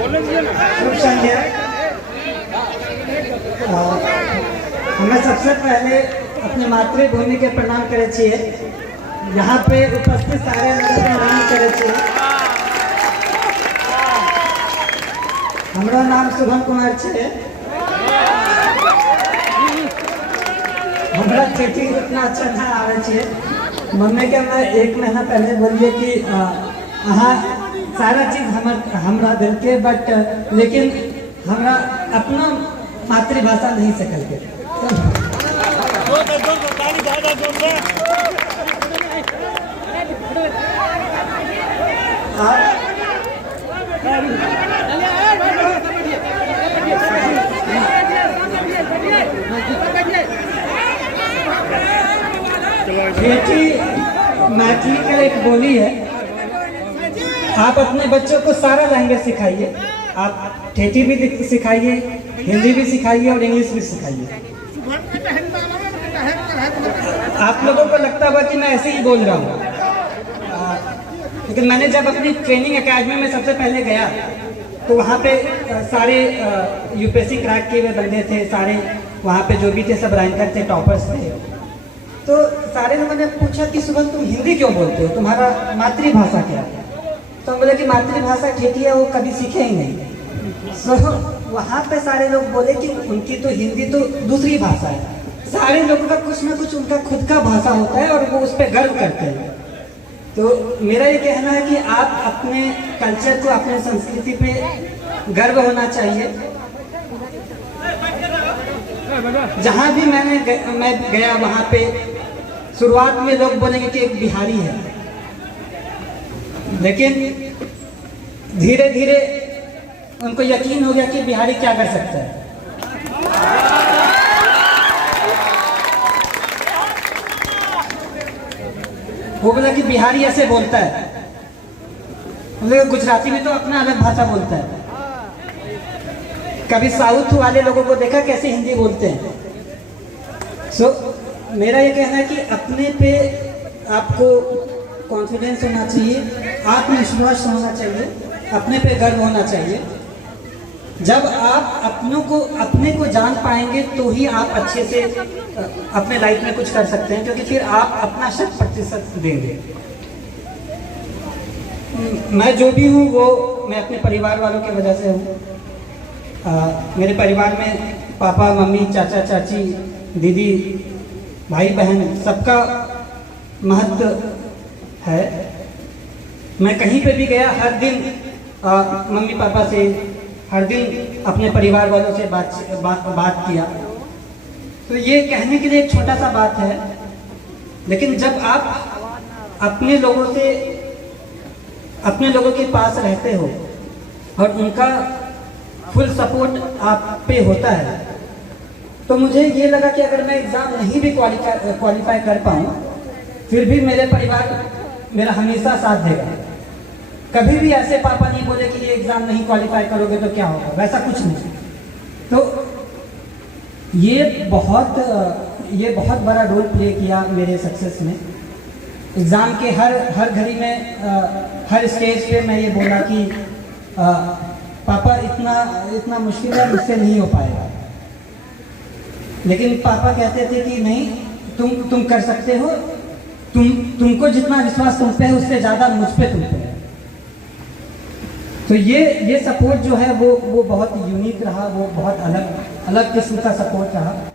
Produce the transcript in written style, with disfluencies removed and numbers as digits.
शुभ संध्या। हमें सबसे पहले अपनी मातृभूमि के प्रणाम करे छिए। यहाँ पे उपस्थित सारे लोगों के प्रणाम करे छिए। हमारा नाम शुभम कुमार छे। हमारा खेती उतना अच्छा ना आवे छे। मम्मी के मैं 1 महीना पहले बोलिए कि अहाँ सारा चीज हमरा दिल के, बट लेकिन हमरा अपना मातृभाषा नहीं सकल के। ठेठी मैथिली का एक बोली है। आप अपने बच्चों को सारा लैंग्वेज सिखाइए। आप ठेठी भी सिखाइए, हिंदी भी सिखाइए और इंग्लिश भी सिखाइए। आप लोगों को लगता होगा कि मैं ऐसे ही बोल रहा हूँ, लेकिन मैंने जब अपनी ट्रेनिंग एकेडमी में सबसे पहले गया तो वहाँ पे सारे यूपीएससी क्रैक किए हुए बंदे थे। सारे वहाँ पे जो भी थे सब रैंकर थे, टॉपर्स थे। तो सारे लोगों ने पूछा कि सुबह तुम हिंदी क्यों बोलते हो, तुम्हारा मातृभाषा क्या है? तो हम बोले कि मातृभाषा ठेठी है, वो कभी सीखे ही नहीं। सो वहाँ पे सारे लोग बोले कि उनकी तो हिंदी तो दूसरी भाषा है। सारे लोगों का कुछ ना कुछ उनका खुद का भाषा होता है और वो उस पर गर्व करते हैं। तो मेरा ये कहना है कि आप अपने कल्चर को, अपने संस्कृति पे गर्व होना चाहिए। जहाँ भी मैं गया वहाँ पे शुरुआत में लोग बोलेंगे कि एक बिहारी है, लेकिन धीरे धीरे उनको यकीन हो गया कि बिहारी क्या कर सकता है। वो बोला कि बिहारी ऐसे बोलता है। गुजराती में तो अपना अलग भाषा बोलता है। कभी साउथ वाले लोगों को देखा कैसे हिंदी बोलते हैं। सो मेरा ये कहना है कि अपने पे आपको कॉन्फिडेंस होना चाहिए, आत्मविश्वास होना चाहिए, अपने पे गर्व होना चाहिए। जब आप अपने को जान पाएंगे तो ही आप अच्छे से अपने लाइफ में कुछ कर सकते हैं, क्योंकि फिर आप अपना 100% देंगे। मैं जो भी हूँ वो मैं अपने परिवार वालों की वजह से हूँ। मेरे परिवार में पापा, मम्मी, चाचा, चाची, दीदी, भाई, बहन सबका महत्व है। मैं कहीं पे भी गया, हर दिन मम्मी पापा से, हर दिन अपने परिवार वालों से बात किया। तो ये कहने के लिए एक छोटा सा बात है, लेकिन जब आप अपने लोगों के पास रहते हो और उनका फुल सपोर्ट आप पे होता है, तो मुझे ये लगा कि अगर मैं एग्ज़ाम नहीं भी क्वालिफाई कर पाऊँ, फिर भी मेरे परिवार मेरा हमेशा साथ देगा। कभी भी ऐसे पापा नहीं बोले कि ये एग्ज़ाम नहीं क्वालिफाई करोगे तो क्या होगा, वैसा कुछ नहीं। तो ये बहुत बड़ा रोल प्ले किया मेरे सक्सेस में। एग्ज़ाम के हर घड़ी में, हर स्टेज पे मैं ये बोला कि पापा इतना मुश्किल है, मुझसे नहीं हो पाएगा। लेकिन पापा कहते थे कि नहीं, तुम कर सकते हो। तुमको जितना विश्वास तुम पे है उससे ज़्यादा मुझ पे तुम पे है। तो ये सपोर्ट जो है वो बहुत यूनिक रहा, वो बहुत अलग किस्म का सपोर्ट रहा।